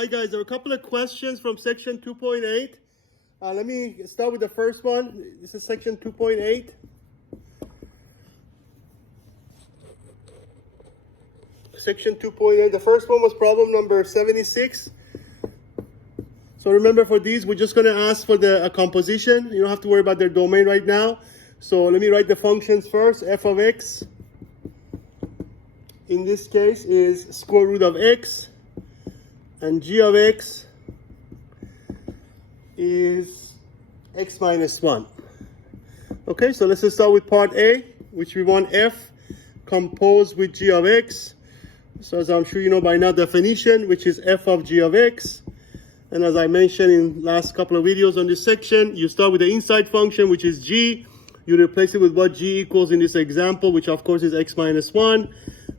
Hi guys, there are a couple of questions from section 2.8. Let me start with the first one. This is section 2.8. Section 2.8. The first one was problem number 76. So remember, for these, we're just going to ask for the composition. You don't have to worry about their domain right now. So let me write the functions first. F of x, in this case, is square root of x. And g of x is x minus 1. Okay, so let's just start with part A, which we want f composed with g of x. So as I'm sure you know by now, definition, which is f of g of x. And as I mentioned in last couple of videos on this section, you start with the inside function, which is g. You replace it with what g equals in this example, which of course is x minus 1.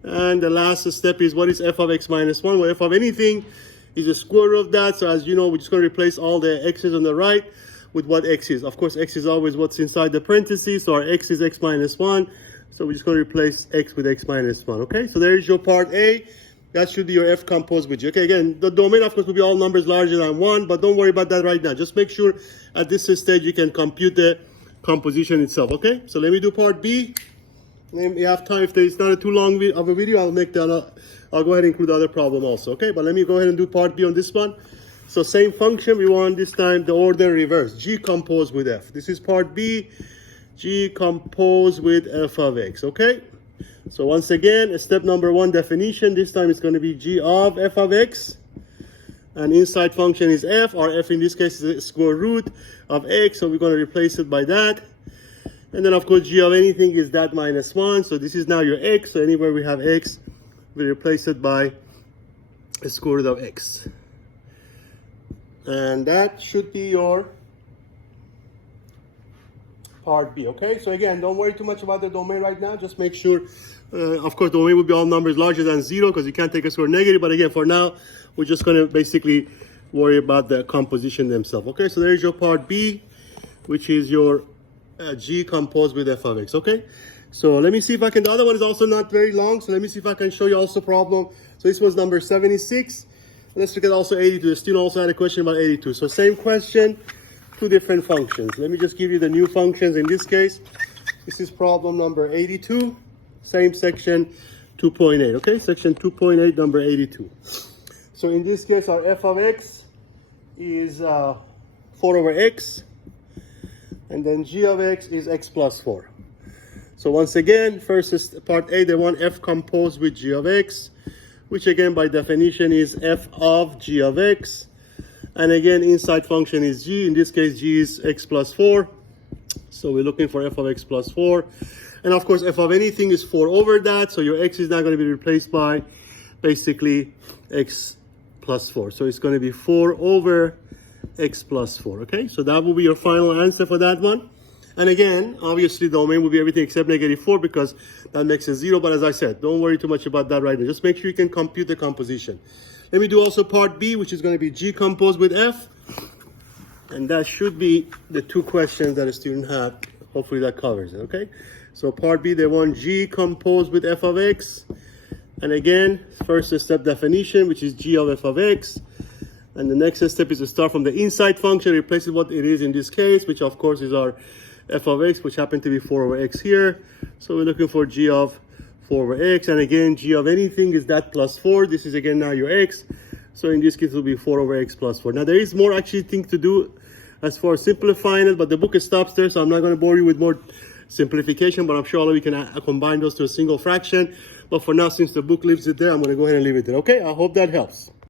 And the last step is, what is f of x minus 1? Well, f of anything is the square root of that. So as you know, we're just going to replace all the x's on the right with what x is. Of course, x is always what's inside the parentheses. So our x is x minus 1. So we're just going to replace x with x minus 1. Okay, so there is your part A. That should be your f composed with g. Okay, again, the domain, of course, will be all numbers larger than 1. But don't worry about that right now. Just make sure at this stage you can compute the composition itself. Okay, so let me do part B. And you have time. If it's not a too long of a video, I'll go ahead and include the other problem also. Okay, but let me go ahead and do part B on this one. So same function, we want this time the order reverse. G composed with f. This is part B. G composed with f of x. Okay, so once again, step number 1, definition. This time it's going to be g of f of x. And inside function is f. Our f in this case is the square root of x. So we're going to replace it by that. And then, of course, g of anything is that minus 1. So this is now your x. So anywhere we have x, we replace it by the square root of x. And that should be your part B. Okay, so again, don't worry too much about the domain right now. Just make sure, of course, the domain will be all numbers larger than 0 because you can't take a square negative. But again, for now, we're just going to basically worry about the composition themselves. Okay, so there's your part B, which is your g composed with f of x. Okay, so let me see if I can. The other one is also not very long, so let me see if I can show you also problem. So this was number 76. Let's look at also 82. The student also had a question about 82. So same question, 2 different functions. Let me just give you the new functions in this case. This is problem number 82. Same section 2.8. Okay, section 2.8, number 82. So in this case, our f of x is 4 over x. And then g of x is x plus 4. So once again, first is part A, they want f composed with g of x, which again by definition is f of g of x. And again, inside function is g. In this case, g is x plus 4. So we're looking for f of x plus 4. And of course, f of anything is 4 over that. So your x is now going to be replaced by basically x plus 4. So it's going to be 4 over x plus 4. Okay, so that will be your final answer for that one. And again, obviously the domain will be everything except -4 because that makes it 0. But as I said, don't worry too much about that right now. Just make sure you can compute the composition. Let me do also part B, which is going to be g composed with f. And that should be the 2 questions that a student had. Hopefully that covers it. Okay, so part B, they want g composed with f of x. And again, first step definition, which is g of f of x. And the next step is to start from the inside function, replace it what it is in this case, which of course is our f of x, which happened to be 4 over x here. So we're looking for g of 4 over x. And again, g of anything is that plus 4. This is again now your x. So in this case, it will be 4 over x plus 4. Now there is more actually thing to do as far as simplifying it, but the book stops there. So I'm not going to bore you with more simplification, but I'm sure all of you can combine those to a single fraction. But for now, since the book leaves it there, I'm going to go ahead and leave it there. Okay, I hope that helps.